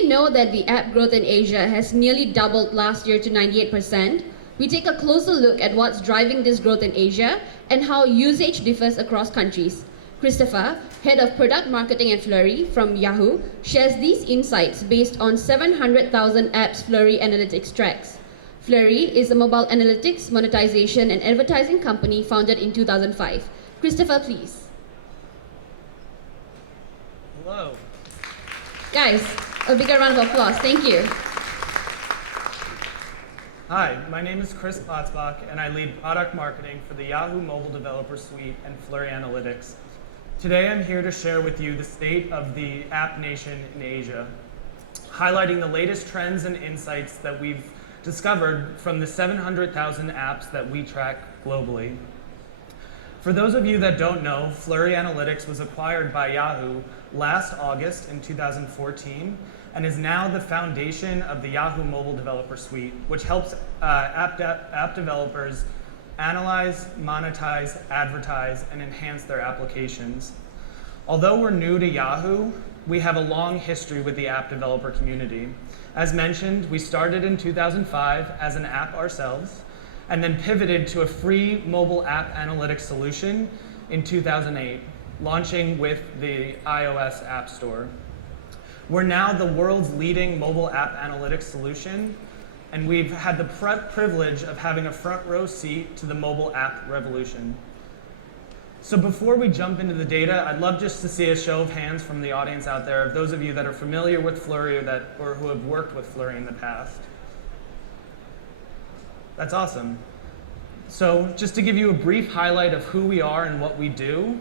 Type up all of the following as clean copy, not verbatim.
you know that the app growth in Asia has nearly doubled last year to 98%? We take a closer look at what's driving this growth in Asia and how usage differs across countries. Christopher, head of product marketing at Flurry from Yahoo, shares these insights based on 700,000 apps Flurry Analytics tracks. Flurry is a mobile analytics, monetization, and advertising company founded in 2005. Christopher, please. Hello. Guys, a bigger round of applause. Thank you. Hi, my name is Chris Platzbach, and I lead product marketing for the Yahoo Mobile Developer Suite and Flurry Analytics. Today, I'm here to share with you the state of the app nation in Asia, highlighting the latest trends and insights that we've discovered from the 700,000 apps that we track globally. For those of you that don't know, Flurry Analytics was acquired by Yahoo last August in 2014 and is now the foundation of the Yahoo Mobile Developer Suite, which helps app developers analyze, monetize, advertise, and enhance their applications. Although we're new to Yahoo, we have a long history with the app developer community. As mentioned, we started in 2005 as an app ourselves, and then pivoted to a free mobile app analytics solution in 2008, launching with the iOS App Store. We're now the world's leading mobile app analytics solution, and we've had the privilege of having a front row seat to the mobile app revolution. So before we jump into the data, I'd love just to see a show of hands from the audience out there, of those of you that are familiar with Flurry or who have worked with Flurry in the past. That's awesome. So just to give you a brief highlight of who we are and what we do.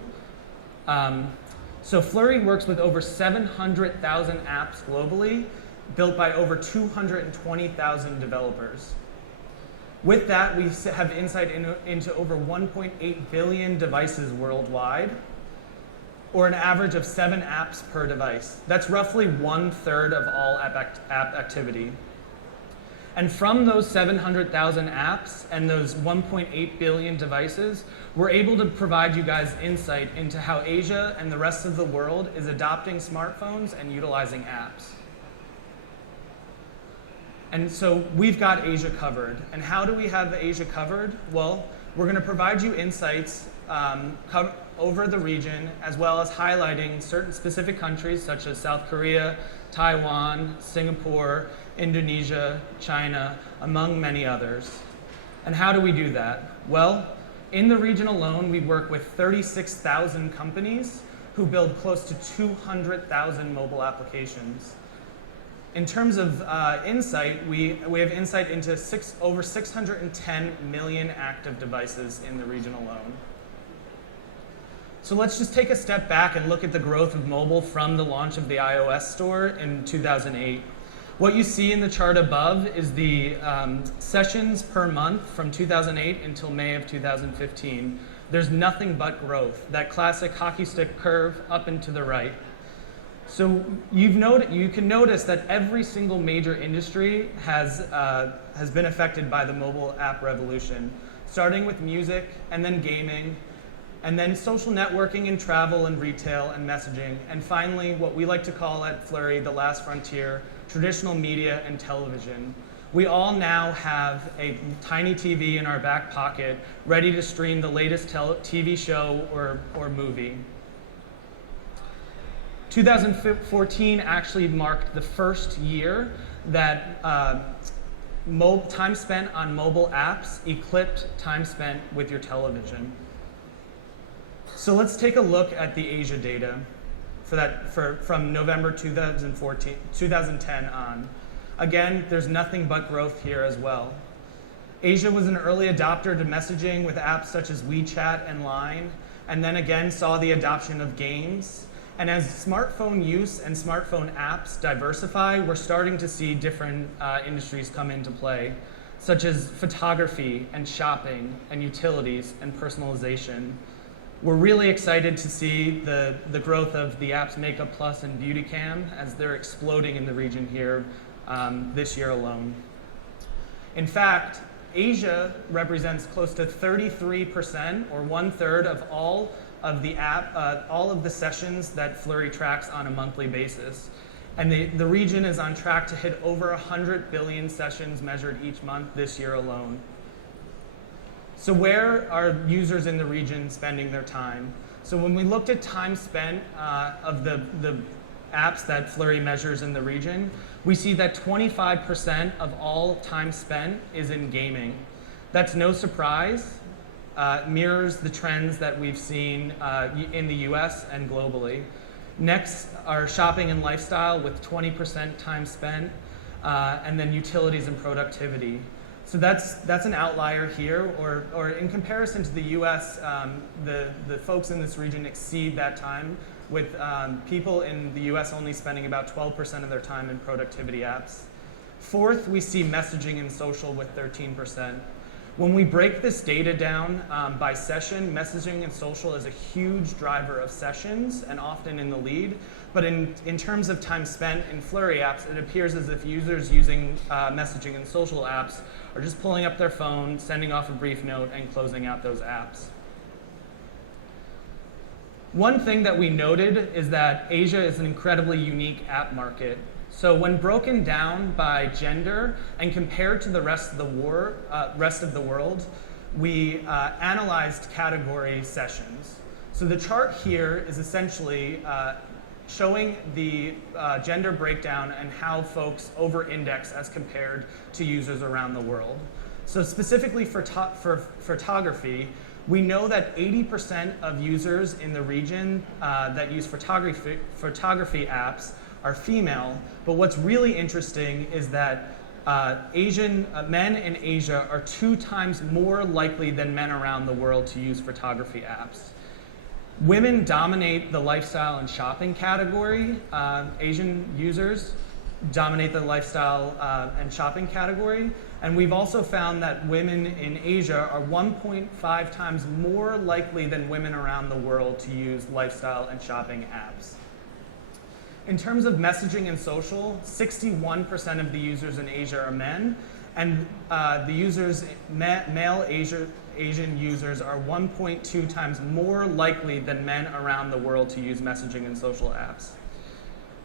So Flurry works with over 700,000 apps globally, built by over 220,000 developers. With that, we have insight into over 1.8 billion devices worldwide, or an average of 7 apps per device. That's roughly 1/3 of all app activity. And from those 700,000 apps and those 1.8 billion devices, we're able to provide you guys insight into how Asia and the rest of the world is adopting smartphones and utilizing apps. And so we've got Asia covered. And how do we have Asia covered? Well, we're going to provide you insights over the region, as well as highlighting certain specific countries such as South Korea, Taiwan, Singapore, Indonesia, China, among many others. And how do we do that? Well, in the region alone, we work with 36,000 companies who build close to 200,000 mobile applications. In terms of insight, we have insight into over 610 million active devices in the region alone. So let's just take a step back and look at the growth of mobile from the launch of the iOS store in 2008. What you see in the chart above is the sessions per month from 2008 until May of 2015. There's nothing but growth, that classic hockey stick curve up and to the right. So you can notice that every single major industry has been affected by the mobile app revolution, starting with music and then gaming, and then social networking and travel and retail and messaging, and finally what we like to call at Flurry the last frontier, traditional media and television. We all now have a tiny TV in our back pocket ready to stream the latest TV show or movie. 2014 actually marked the first year that time spent on mobile apps eclipsed time spent with your television. So let's take a look at the Asia data from November 2010 on. Again, there's nothing but growth here as well. Asia was an early adopter to messaging with apps such as WeChat and Line, and then again saw the adoption of games. And as smartphone use and smartphone apps diversify, we're starting to see different industries come into play, such as photography and shopping and utilities and personalization. We're really excited to see the growth of the apps Makeup Plus and Beauty Cam as they're exploding in the region here this year alone. In fact, Asia represents close to 33% or 1/3 of all of the sessions that Flurry tracks on a monthly basis. And the region is on track to hit over 100 billion sessions measured each month this year alone. So where are users in the region spending their time? So when we looked at time spent of the apps that Flurry measures in the region, we see that 25% of all time spent is in gaming. That's no surprise. Mirrors the trends that we've seen in the US and globally. Next are shopping and lifestyle with 20% time spent, and then utilities and productivity. So that's an outlier here, or in comparison to the US, the folks in this region exceed that time, with people in the US only spending about 12% of their time in productivity apps. Fourth, we see messaging and social with 13%. When we break this data down by session, messaging and social is a huge driver of sessions and often in the lead. But in terms of time spent in Flurry apps, it appears as if users using messaging and social apps are just pulling up their phone, sending off a brief note, and closing out those apps. One thing that we noted is that Asia is an incredibly unique app market. So when broken down by gender and compared to the rest of the world, we analyzed category sessions. So the chart here is essentially showing the gender breakdown and how folks over-index as compared to users around the world. So specifically for photography, we know that 80% of users in the region that use photography apps are female, but what's really interesting is that Asian men in Asia are 2 times more likely than men around the world to use photography apps. Women dominate the lifestyle and shopping category. Asian users dominate the lifestyle and shopping category. And we've also found that women in Asia are 1.5 times more likely than women around the world to use lifestyle and shopping apps. In terms of messaging and social, 61% of the users in Asia are men, and the users, male Asian users are 1.2 times more likely than men around the world to use messaging and social apps.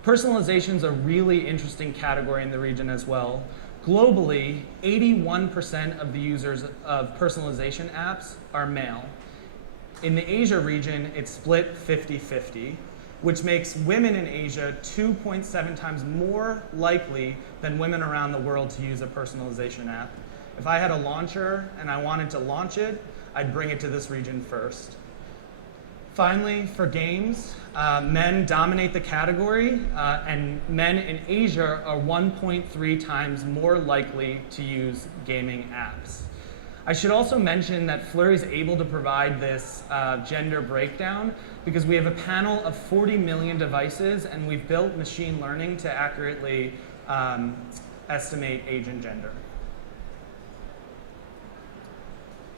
Personalization is a really interesting category in the region as well. Globally, 81% of the users of personalization apps are male. In the Asia region, it's split 50-50, which makes women in Asia 2.7 times more likely than women around the world to use a personalization app. If I had a launcher and I wanted to launch it, I'd bring it to this region first. Finally, for games, men dominate the category, and men in Asia are 1.3 times more likely to use gaming apps. I should also mention that Flurry is able to provide this gender breakdown because we have a panel of 40 million devices, and we've built machine learning to accurately estimate age and gender.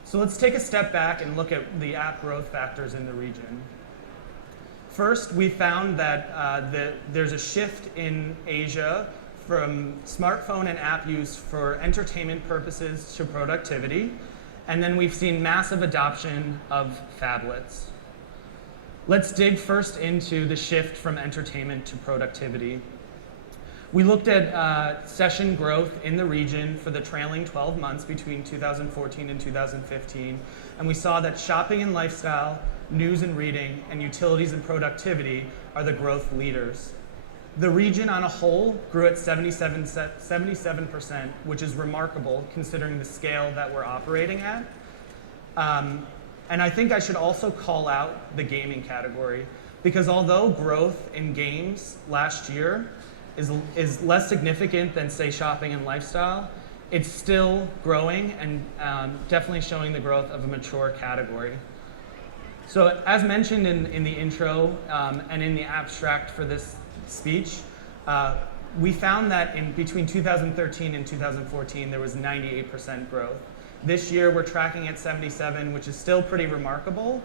So let's take a step back and look at the app growth factors in the region. First, we found that there's a shift in Asia from smartphone and app use for entertainment purposes to productivity. And then we've seen massive adoption of phablets. Let's dig first into the shift from entertainment to productivity. We looked at session growth in the region for the trailing 12 months between 2014 and 2015, and we saw that shopping and lifestyle, news and reading, and utilities and productivity are the growth leaders. The region on a whole grew at 77%, which is remarkable considering the scale that we're operating at. And I think I should also call out the gaming category, because although growth in games last year is less significant than, say, shopping and lifestyle, it's still growing and definitely showing the growth of a mature category. So as mentioned in the intro and in the abstract for this speech, we found that in between 2013 and 2014, there was 98% growth. This year, we're tracking at 77, which is still pretty remarkable,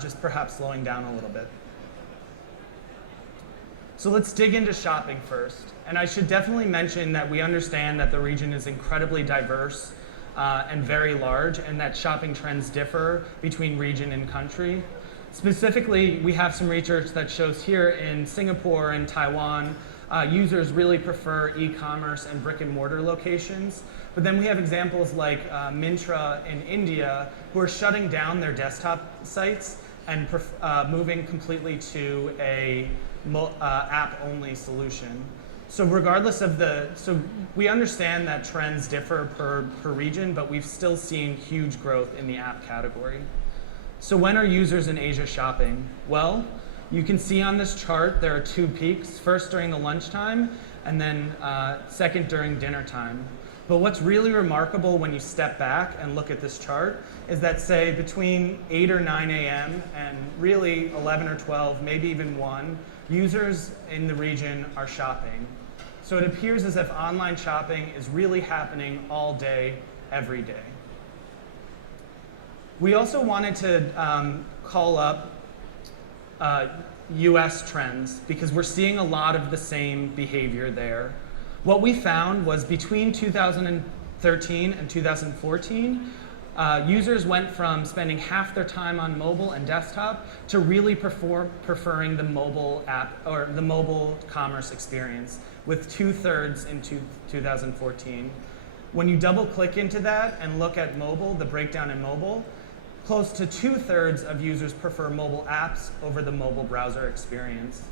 just perhaps slowing down a little bit. So let's dig into shopping first. And I should definitely mention that we understand that the region is incredibly diverse and very large, and that shopping trends differ between region and country. Specifically, we have some research that shows here in Singapore and Taiwan, users really prefer e-commerce and brick and mortar locations. But then we have examples like Myntra in India, who are shutting down their desktop sites and moving completely to a app-only solution. So regardless of so we understand that trends differ per region, but we've still seen huge growth in the app category. So when are users in Asia shopping? Well, you can see on this chart there are two peaks, first during the lunchtime and then second during dinner time. But what's really remarkable when you step back and look at this chart is that, say, between 8 or 9 a.m. and really 11 or 12, maybe even 1, users in the region are shopping. So it appears as if online shopping is really happening all day, every day. We also wanted to call up US trends because we're seeing a lot of the same behavior there. What we found was between 2013 and 2014, users went from spending half their time on mobile and desktop to really preferring the mobile app or the mobile commerce experience, with 2/3 in 2014. When you double click into that and look at mobile, the breakdown in mobile, close to 2/3 of users prefer mobile apps over the mobile browser experience.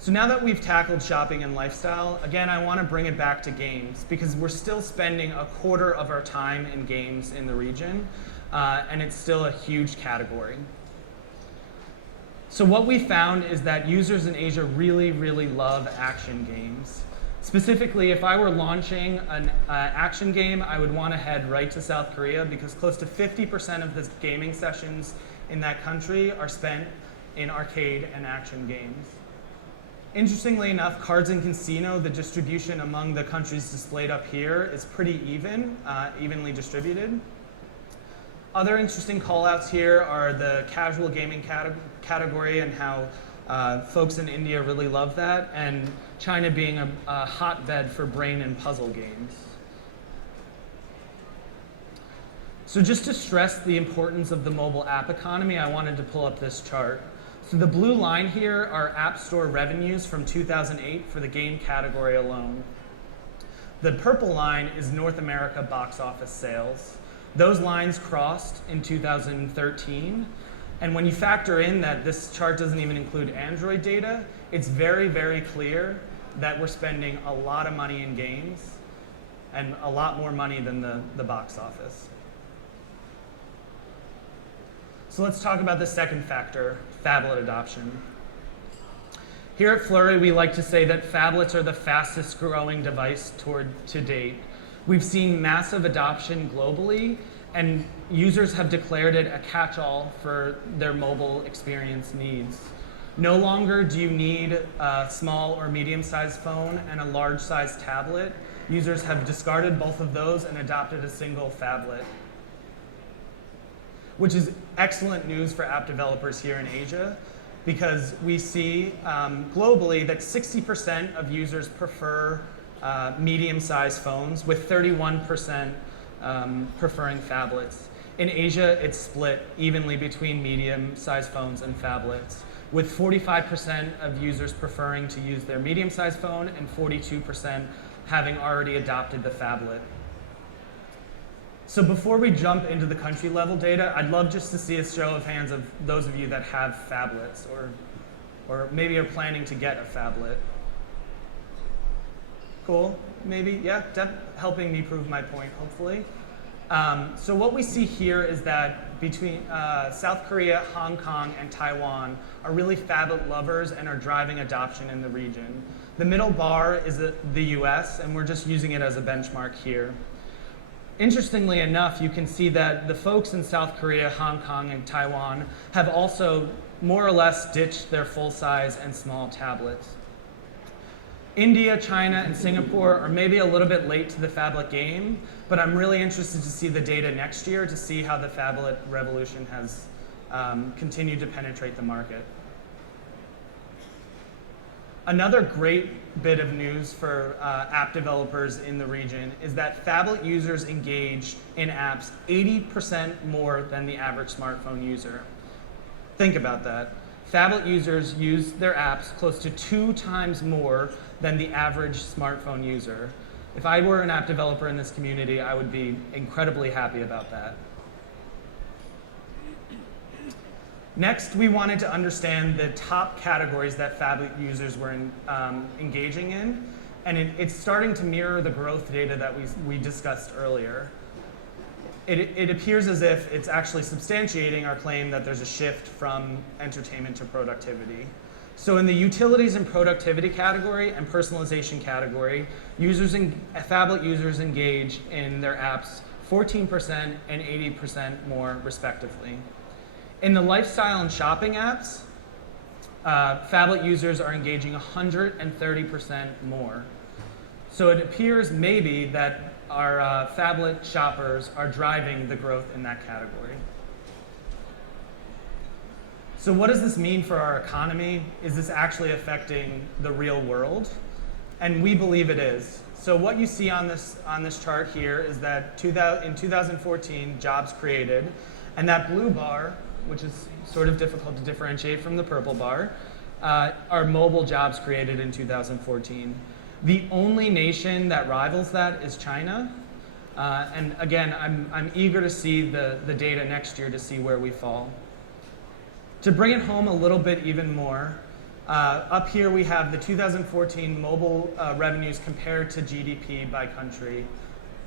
So now that we've tackled shopping and lifestyle, again, I want to bring it back to games because we're still spending 1/4 of our time in games in the region, and it's still a huge category. So what we found is that users in Asia really, really love action games. Specifically, if I were launching an action game, I would want to head right to South Korea because close to 50% of the gaming sessions in that country are spent in arcade and action games. Interestingly enough, cards and casino, the distribution among the countries displayed up here is pretty evenly distributed. Other interesting call-outs here are the casual gaming category and how folks in India really love that, and China being a hotbed for brain and puzzle games. So just to stress the importance of the mobile app economy, I wanted to pull up this chart. So the blue line here are App Store revenues from 2008 for the game category alone. The purple line is North America box office sales. Those lines crossed in 2013. And when you factor in that this chart doesn't even include Android data, it's very, very clear that we're spending a lot of money in games and a lot more money than the box office. So let's talk about the second factor, phablet adoption. Here at Flurry, we like to say that phablets are the fastest growing device to date. We've seen massive adoption globally, and users have declared it a catch-all for their mobile experience needs. No longer do you need a small or medium-sized phone and a large-sized tablet. Users have discarded both of those and adopted a single phablet, which is excellent news for app developers here in Asia, because we see globally that 60% of users prefer medium-sized phones, with 31% preferring phablets. In Asia, it's split evenly between medium-sized phones and phablets, with 45% of users preferring to use their medium-sized phone and 42% having already adopted the phablet. So before we jump into the country level data, I'd love just to see a show of hands of those of you that have phablets or maybe are planning to get a phablet. Cool, maybe, yeah, helping me prove my point, hopefully. So what we see here is that between South Korea, Hong Kong, and Taiwan are really phablet lovers and are driving adoption in the region. The middle bar is the US, and we're just using it as a benchmark here. Interestingly enough, you can see that the folks in South Korea, Hong Kong, and Taiwan have also more or less ditched their full-size and small tablets. India, China, and Singapore are maybe a little bit late to the phablet game, but I'm really interested to see the data next year to see how the phablet revolution has continued to penetrate the market. Another great bit of news for app developers in the region is that phablet users engage in apps 80% more than the average smartphone user. Think about that. phablet users use their apps close to 2 times more than the average smartphone user. If I were an app developer in this community, I would be incredibly happy about that. Next, we wanted to understand the top categories that phablet users were engaging in, and it's starting to mirror the growth data that we discussed earlier. It appears as if it's actually substantiating our claim that there's a shift from entertainment to productivity. So in the utilities and productivity category and personalization category, phablet users engage in their apps 14% and 80% more respectively. In the lifestyle and shopping apps, phablet users are engaging 130% more. So it appears maybe that our phablet shoppers are driving the growth in that category. So what does this mean for our economy? Is this actually affecting the real world? And we believe it is. So what you see on this chart here is that in 2014, jobs created, and that blue bar, which is sort of difficult to differentiate from the purple bar, are mobile jobs created in 2014. The only nation that rivals that is China. And again, I'm eager to see the data next year to see where we fall. To bring it home a little bit even more, up here we have the 2014 mobile revenues compared to GDP by country.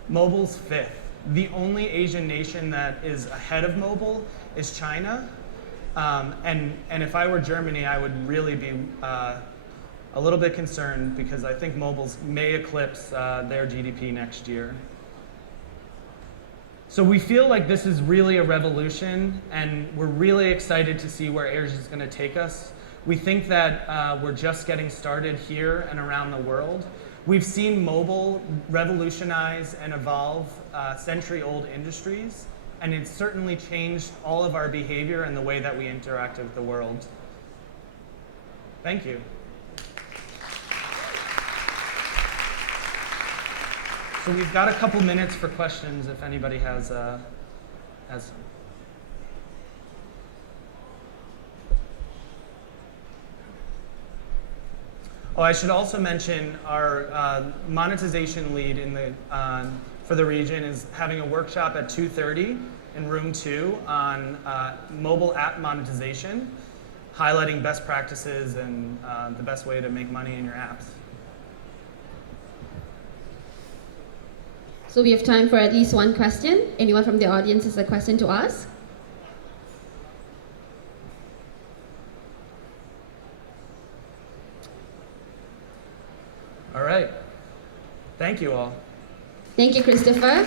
Mobile's 5th. The only Asian nation that is ahead of mobile is China. And if I were Germany, I would really be a little bit concerned because I think mobiles may eclipse their GDP next year. So we feel like this is really a revolution, and we're really excited to see where Asia is going to take us. We think that we're just getting started here and around the world. We've seen mobile revolutionize and evolve century-old industries, and it's certainly changed all of our behavior and the way that we interact with the world. Thank you. So we've got a couple minutes for questions if anybody has some. Oh, I should also mention our monetization lead for the region is having a workshop at 2:30 in room 2 on mobile app monetization, highlighting best practices and the best way to make money in your apps. So we have time for at least one question. Anyone from the audience has a question to ask? All right. Thank you all. Thank you, Christopher.